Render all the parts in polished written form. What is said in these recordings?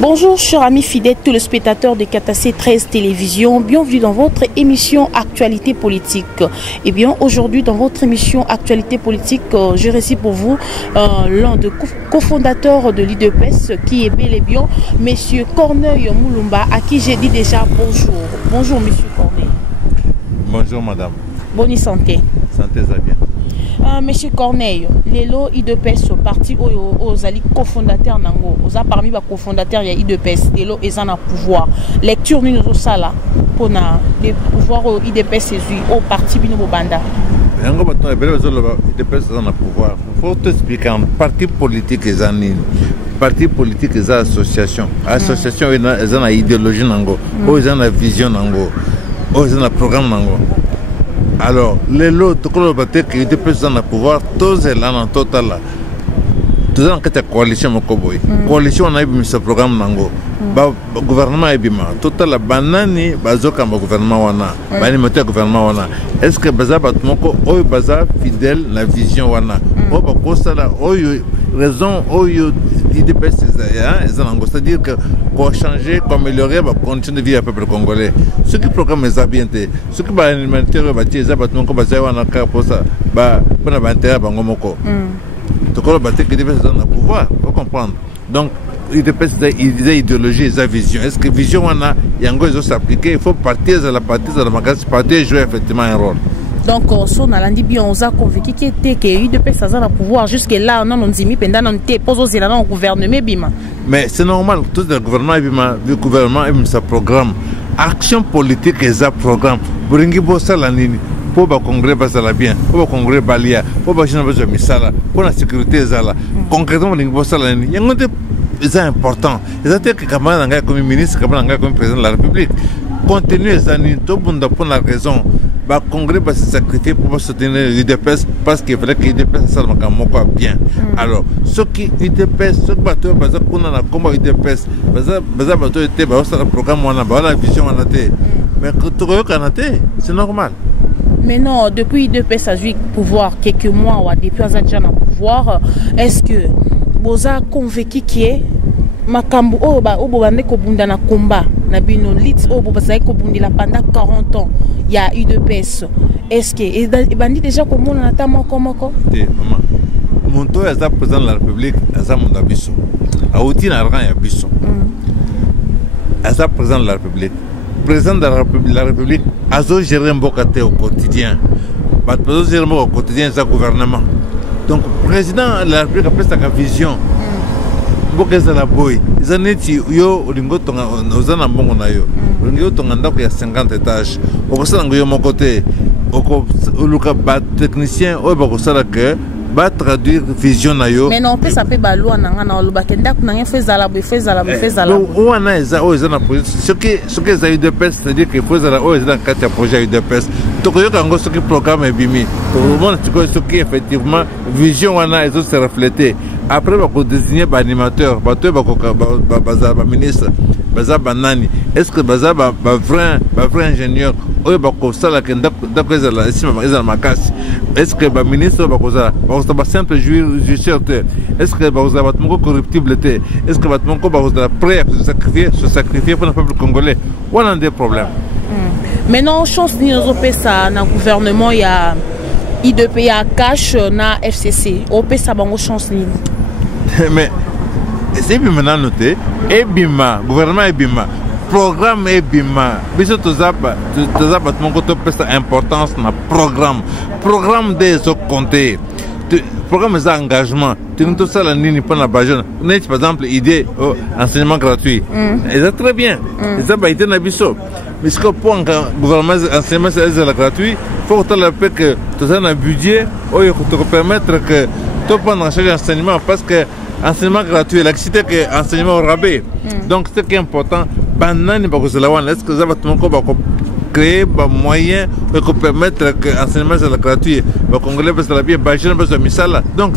Bonjour chers amis fidèles téléspectateurs de KTC 13 Télévision, bienvenue dans votre émission Actualité Politique. Et bien aujourd'hui dans votre émission Actualité Politique, j'ai reçu pour vous l'un des cofondateurs de l'IDPS qui est bel et bien Monsieur Corneille Moulumba, à qui j'ai dit déjà bonjour. Bonjour Monsieur Corneille. Bonjour madame. Bonne santé. Santé ça bien. Monsieur Corneille, Lelo IDPS parti aux alliés cofondateurs nango, aux parmi les cofondateurs il y a IDPS, Lelo ils en a pouvoir. Lecture nous nous ça pour na les pouvoirs au IDPS au parti bino banda. Yango baton ebele bazolo IDPS en a pouvoir. Faut t'expliquer un parti politique les années. Parti politique les associations. Association ils en a idéologie nango, ils en a vision nango, ils en a programme nango. Alors, les lots, tout le monde qui est dans le pouvoir, tous les là, total là. Tous les qui sont coalition, mon cowboy. Coalition, on a eu ce programme nango. Le gouvernement est bima. Total la banane, bazoka le gouvernement wana. Banimité gouvernement wana. Est-ce que baza batmoko, oy baza fidèle la vision wana. Oh bako ça là, oy raison, oy IDPS c'est-à-dire que pour changer, pour améliorer, pour continuer de vivre au peuple congolais. Ce qui programme les habités, ce qui va alimenter les bâtiments, les bâtiments qui vont avoir pour ça, pour avoir intérêt à Bangomoko. Donc le bâtiment qui IDPS dans le pouvoir, faut comprendre. Donc IDPS il a idéologie, il a vision. Est-ce que vision on a, yango ils ont s'appliquer, il faut partir de la partie de la magasin, partir jouer effectivement un rôle. Donc, on a dit bien, on a convaincu qu'il était que l'IDPS a le pouvoir. Jusque-là, on a dit pendant on était posé dans le gouvernement Bima. Mais c'est normal, tout le gouvernement Bima, le gouvernement a sa programme. Action politique et sa programme. Buringi bossa la nini. Pour le congrès basala bien, pour le congrès balia, pour le chien basala misala, pour la sécurité zala. Concrètement, buringi bossa la nini. Il y a des important. C'est-à-dire que Kamala Nanga comme ministre, Kamala Nanga comme président de la République. Continuer les années, tout le monde pour la raison. Le Congrès va se sacrifier pour soutenir l'IDPS parce qu'il fallait que l'IDPS soit bien. Alors, ce qui l'IDPS, ce qui va être comme l'IDPS, le programme, la vision, mais c'est normal. Mais non, depuis l'IDPS a joué pouvoir quelques mois, ou depuis déjà le pouvoir, est-ce que vous avez convaincu qu'il y a makambo obobande ko bunda na combat na bino lit obobasai ko bundila pendant 40 ans il y a eu de pèse. Est-ce que et bandi déjà comment on attend moko maman mon tour est président de la République asa munda biso a outi na ran ya biso asa président de la République azo gérer mbokate au quotidien ba azo gérer au quotidien sa gouvernement. Donc président de la République après sa vision Bokeza la boy, ils en étaient yo lingo tonga ozana mbongo na yo. Lingo tonga ndako ya 50 étages. Okosa ngo yo mokote, oko luka ba technicien o ba kosala que ba traduire vision na yo. Mais non, peut ça peut ba loi nanga na lobaka ndako na fezala. O ana eza o eza na projet. Ce que za UDPS, c'est-à-dire que fezala o eza dans quatre projets UDPS. Tokoyo kango ce qui programme est bimi. Tout le monde ce qui effectivement vision wana ezo se refléter. Après, on va désigner un animateur, un ministre, un nani. Est-ce que un vrai ingénieur, est-ce que le ministre va simple juge, est-ce que va corruptible, est-ce que va prêt à se sacrifier pour le peuple congolais? On a des problèmes. Maintenant, chance de nous ça dans le gouvernement, il y a IDP à cash na FCC. On peut ça bango chance ni. Mais c'est bien noté. Ebima, gouvernement Ebima, programme Ebima. Biso tozaba mon côté pesa importance na programme des autres comptés. Programme des engagements. Tu nous ça la nini pour la bajeune. Par exemple idée enseignement gratuit. Et c'est très bien. Et ça va être na biso. Mais ce que pour un gouvernement enseignement gratuit, faut que tu aies un budget pour te permettre que tu prennes en charge l'enseignement parce que enseignement gratuit, l'activité que enseignement au rabais. Donc ce qui est important, est-ce que ça va créer des moyens pour permettre que l'enseignement soit gratuit, les Congolais peuvent la bien, les jeunes peuvent misala. Donc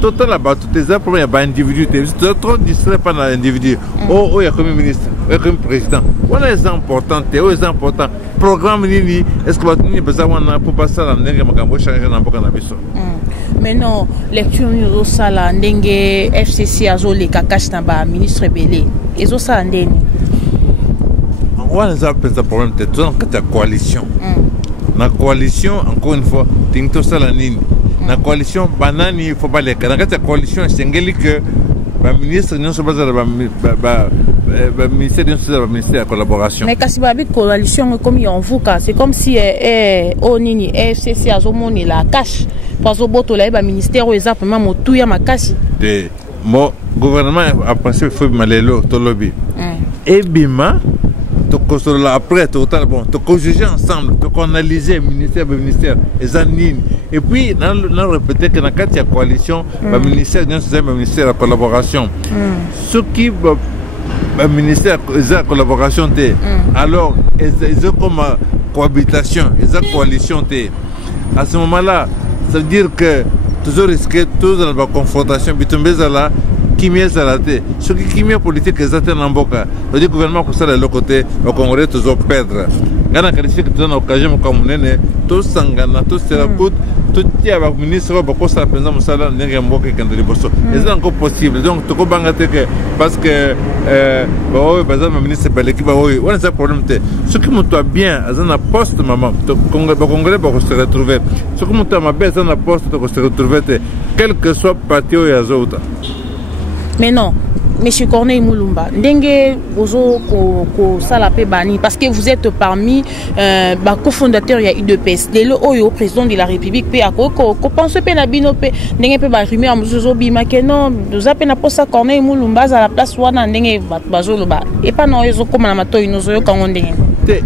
total là-bas, tous les problèmes, il y a des individus, tu es trop distrait par l'individu. Il y a comme ministre, il y a comme président. On est important, c'est important. Programme, est-ce que vous avez besoin pour passer à la changer dans le Maintenant, lecture nous ça la ndenge FCC azo le kakash na ba ministre belé. Ezo ça ndeni. On a un problème de tout la coalition. La coalition, encore une fois, tinto ça la nini. La coalition, banani, il faut pas les cas. Dans la coalition, c'est que le ministre ne se base sur le ministère de la collaboration. Mais quand il y a une coalition comme il y a en vous, c'est comme si au nini FCC a zomoni la cache. Parce que le ministère au exemple même au tout y a ma cache. Mon gouvernement a pensé qu'il faut malélo tolobi. Et bima. Après, tu juger ensemble, tu analyser ministère, et puis, on a répété que dans la coalition, le ministère de la collaboration. Ce qui le ministère de la collaboration, alors, ils ont comme cohabitation, ils ont coalition. À ce moment-là, ça veut dire que toujours risqué, toujours dans la confrontation, qui est salaté. Ce qui est politique exactement en boca. Le gouvernement pour ça de l'autre côté, au Congrès toujours perdre. Quand on a qualifié que tu as une occasion comme nous, tout s'engana, tout se raconte, tout y a un ministre qui a ça pendant mon salaire, n'est rien boca qui est bosso. Et c'est encore possible. Donc tu peux bangater que parce que par exemple le ministre Belé qui va oui, on a un problème. Ce qui me doit bien, à un poste maman, le Congrès va se retrouver. Ce qui me doit bien, à un poste de se retrouver, quel que soit parti ou les autres. Mais non, M. Corneille Moulumba, ndenge bozo ko salape bani parce que vous êtes parmi cofondateurs ya UDPS. Le oyo président de la République pe ako ko pense pe na bino pe ndenge pe ba rumeur muzo bima ke non nous appelle na posa Corneille Moulumba à la place wana ndenge bazo loba et pas non ezo comme na matoyi nozo yo kango ndenge.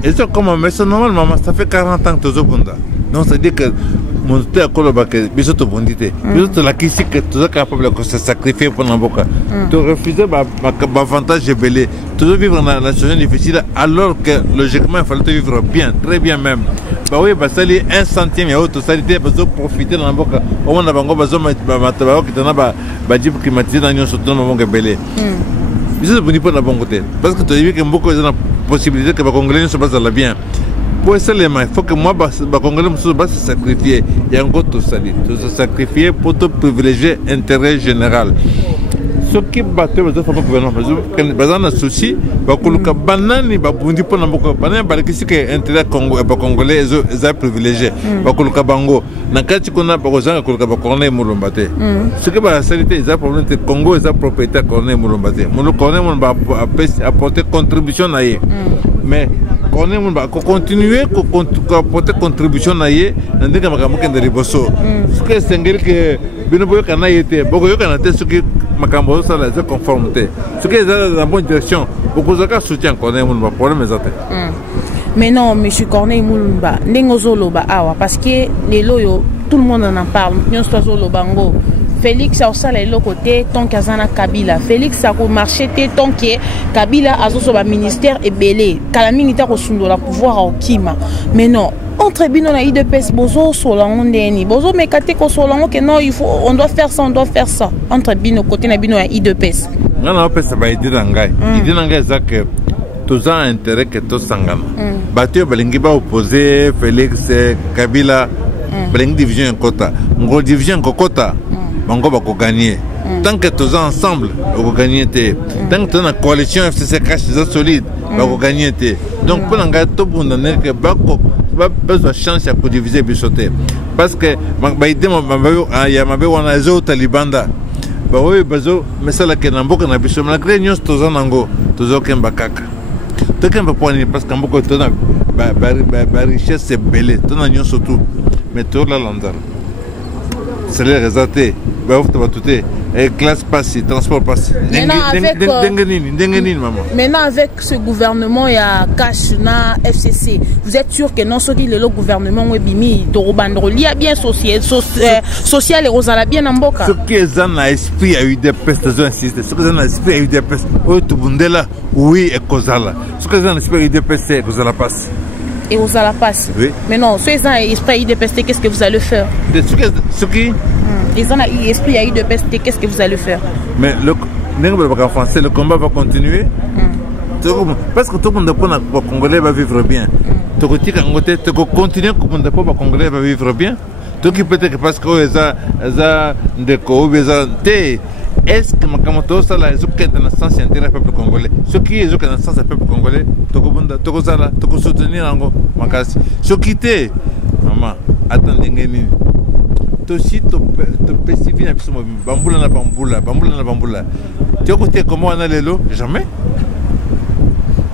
Ezo comme mais c'est normal maman, ça fait 40 ans que tu bunda. Donc ça veut dire que mon terre que bisoto bondité bisoto la kisi que tu es capable de se sacrifier pour n'importe tu refuser avantage belé tu veux vivre dans la situation difficile alors que logiquement il fallait vivre bien très bien même bah oui bah ça les 1 centime et autre ça était besoin profiter dans n'importe au moins bango besoin mataba qui t'en a bah jib climatisé dans une sorte de moment belé bisoto boni pour la bon côté parce que tu as vu que beaucoup de possibilités que les Congolais ne se passent la bien. Pour seulement, il faut que moi, les Congolais se sacrifier. Il y a encore tout ça. Tout se sacrifier pour te privilégier l'intérêt général. Ce qui battent les autres gouvernements, parce que les soucis, les bananes, les pour l'intérêt congolais, ils ont privilégié. Les bango, dans le cas où on a les Corneille Moulumba. Ce qui est la saleté, ils ont problème de Congo, ils ont propriété Corneille Moulumba. Le Corneille Moulumba a apporté contribution à eux. Mais Corneille Moulumba a continué à apporter contribution à eux dans des cas de ribosso. Ce qui est singulier que Binoboyo Kana était, Bogoyo Kana était ce qui Makambo ça la conformité. Ce qui est dans la bonne direction, beaucoup de gens soutiennent Corneille Moulumba pour les maisons. Mais non, M. Corneille Moulumba, Nengozoloba Awa, parce que les loyaux, tout le monde en parle, Nyoswazolobango. Félix a aussi le côté tant qu'Azana Kabila. Félix a marché tant que Kabila a son ministère et belé. Kalamini ta kosundo la pouvoir au Kima. Mais non, entre bino na IDPS bozo solango ndeni. Bozo mekate ko solango que non, il faut on doit faire ça, on doit faire ça. Entre bino côté na bino na IDPS. Non non, ça va aider dangai. Aider dangai ça que tous ont intérêt que tous sangana. Batio balingi ba opposé Félix Kabila balingi division kota. Ngo division kota. Bango va gagner. Tant que tous ensemble, on va gagner. Tant que tu as une coalition FCC solide, on va gagner. Donc pour l'engagement, tout le monde a besoin de chance pour diviser et parce que il y a des autres talibans. Mais ça, là, malgré nous, tous en ango, tous en kembakaka. Tout le monde parce que beaucoup de richesse c'est belé. Tout le monde surtout. Mais tout le monde c'est les résultats. Classe passe, transport passe. Maintenant avec ce gouvernement, il y a cash na FCC. Vous êtes sûr que non, ce qui est le gouvernement Webimi, il y a bien social et Rosala bien en boca. Ce qui est dans l'esprit a eu des pestes, j'insiste. Ce qui est dans l'esprit a eu des pestes. Oui, et Kozala. Ce qui est dans l'esprit a eu des pestes, c'est Kozala passe. Et vous allez passer. Oui. Mais non, ceux qui ont esprit de pester, qu'est-ce que vous allez faire? Ce qui ils ont esprit à de pester, qu'est-ce que vous allez faire? Mais en français, le combat va continuer. Parce que tout le monde le Congolais va vivre bien. Tu continues que le Congolais va vivre bien. Tout qui peut-être parce que ça de quoi est-ce que Makamoto ça là est-ce que dans le sens intérêt peuple congolais ce qui est dans le sens peuple congolais tokobunda tokozala tokosoutenir ngo makasi ce qui te maman attendez ngeni to si to spécifique na biso bambula na bambula tu côté comment on a lelo jamais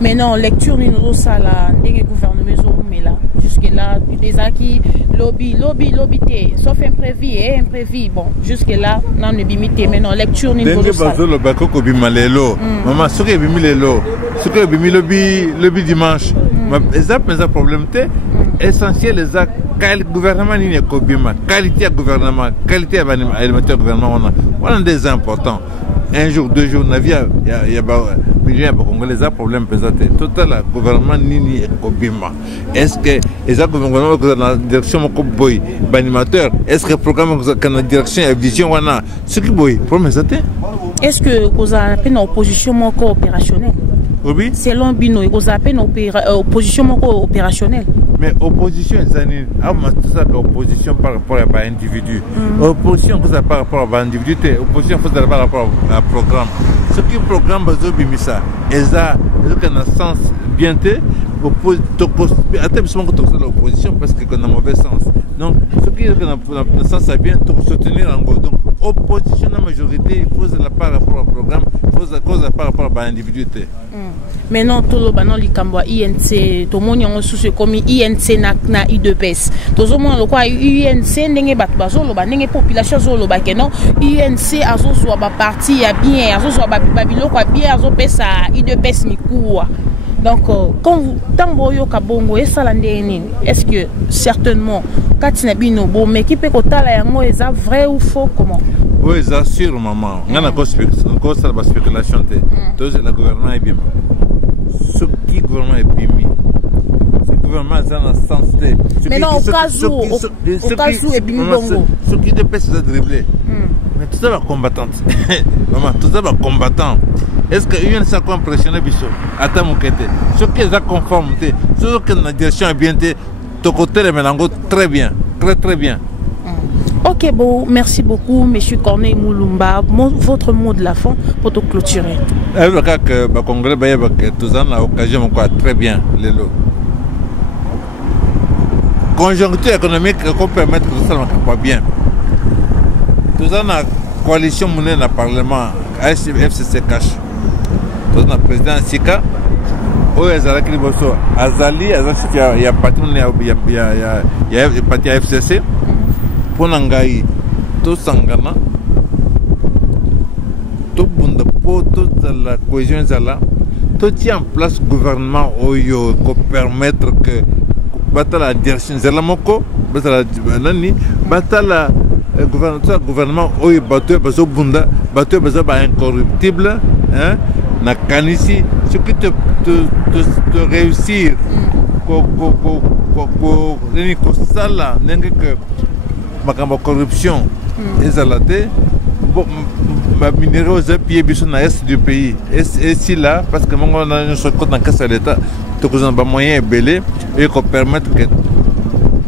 mais non lecture ni nous ça là ndenge gouvernement zo mais là jusque là des qui lobby sauf imprévu bon jusque là non ne bimité mais non lecture ni nous ça le bako ko bimalelo maman ce que bimilelo ce que lobby dimanche mais ça problème té essentiel les quel gouvernement ni ko bima qualité gouvernement qualité alimentaire gouvernement on a des importants un jour, 2 jours, il y a des problèmes pesants. Total, le gouvernement Nini Kobima. Est-ce que les gouvernements dans la direction de l'animateur, est-ce que le programme dans la direction et vision, ce qui boy, problème est-ce que vous avez une opposition opérationnelle? Oui. Selon Bino, vous avez une opposition opérationnelle. Mais opposition, c'est opposition par rapport à un individu. Opposition par rapport à un individu, opposition par rapport à un programme. Ce qui est programme, c'est ça. Il a un sens bien fait. L'opposition parce qu'on a un mauvais sens. Donc, ce qui est un sens bien, soutenir en gros. Donc, opposition la majorité, il faut la par rapport au programme, il faut la cause par rapport à l'individu. Maintenant, tout le monde qui INC, tout le monde est sous comme INC na I2PS. Tout le monde quoi INC n'est pas bazo, n'est population zolo bakeno. INC azo soit parti ya bien, azo soit babilo quoi bien, azo pesa I2PS ni quoi. Donc, quand vous tamboyo kabongo et salandeni, est-ce que certainement quand tu n'as pas bon mais qui peut côté là yango est vrai ou faux comment? Oui, c'est sûr maman. On a encore la spéculation de le gouvernement est bien. Ce qui le gouvernement est bien mis. Ce gouvernement est dans le sens de. Mais non au cas où est bien bongo. Ce qui dépêche de dribbler. Mais tout ça va combattante. Maman, tout ça va combattant. Est-ce que une ça quoi impressionné biso? Attends mon côté. Ce qui est la conformité, ce que la direction est bien té, ton côté le mélange très bien, très bien. Ok, bon, merci beaucoup, Monsieur Corneille Moulumba. Votre mot de la fin pour te clôturer. Le cas que le Congrès tous en a occasion très bien les lots. Conjoncture économique qu'on permettre que ça ne pas bien. Tous en a coalition menée dans le Parlement, FCC cash. Tous en a président Sika. Azali, il y a parti à FCC. Pour Nangaï, tout sangana, tout bunda po, toute la cohésion zala, tout tient en place le gouvernement oyo pour permettre que batala direction zala moko, batala nani, batala gouvernement oyo bateau bazo bunda, bateau bazo ba incorruptible, hein, na kanisi, ce qui te réussir, ko sala, n'engue que ma corruption et zalate ma minéraux aux pieds biso na est du pays et si là parce que mon on a une sorte dans casse l'état tout qu'on a moyen belé et qu'on permettre que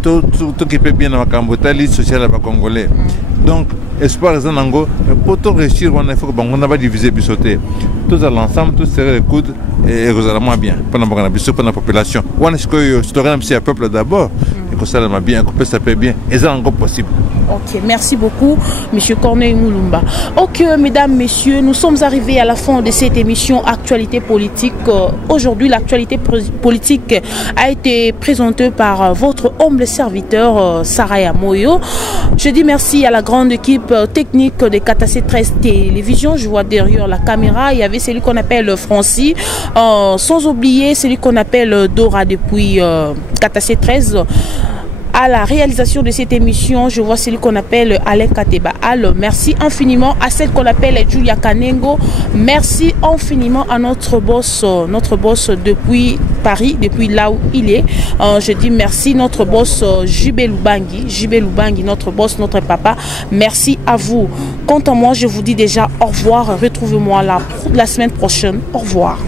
tout qui peut bien dans Cambotali social à congolais donc espoir les anango pour tout réussir on a faut que on a pas diviser bisoté tous à l'ensemble tous serrer les coudes et réellement bien pendant qu'on a biso pour la population on est-ce que c'est un peuple d'abord et que ça va bien que ça peut bien et ça encore possible. Ok, merci beaucoup, Monsieur Corneille Moulumba. Ok, mesdames, messieurs, nous sommes arrivés à la fin de cette émission Actualité politique. Aujourd'hui, l'actualité politique a été présentée par votre humble serviteur, Saraya Moyo. Je dis merci à la grande équipe technique de Katassé 13 Télévision. Je vois derrière la caméra, il y avait celui qu'on appelle Francis, sans oublier celui qu'on appelle Dora depuis Katassé 13. À la réalisation de cette émission, je vois celui qu'on appelle Alain Kateba. Alors, merci infiniment à celle qu'on appelle Julia Kanengo. Merci infiniment à notre boss depuis Paris, depuis là où il est. Je dis merci notre boss Jibé Lubangi, notre boss, notre papa. Merci à vous. Quant à moi, je vous dis déjà au revoir. Retrouvez-moi la semaine prochaine. Au revoir.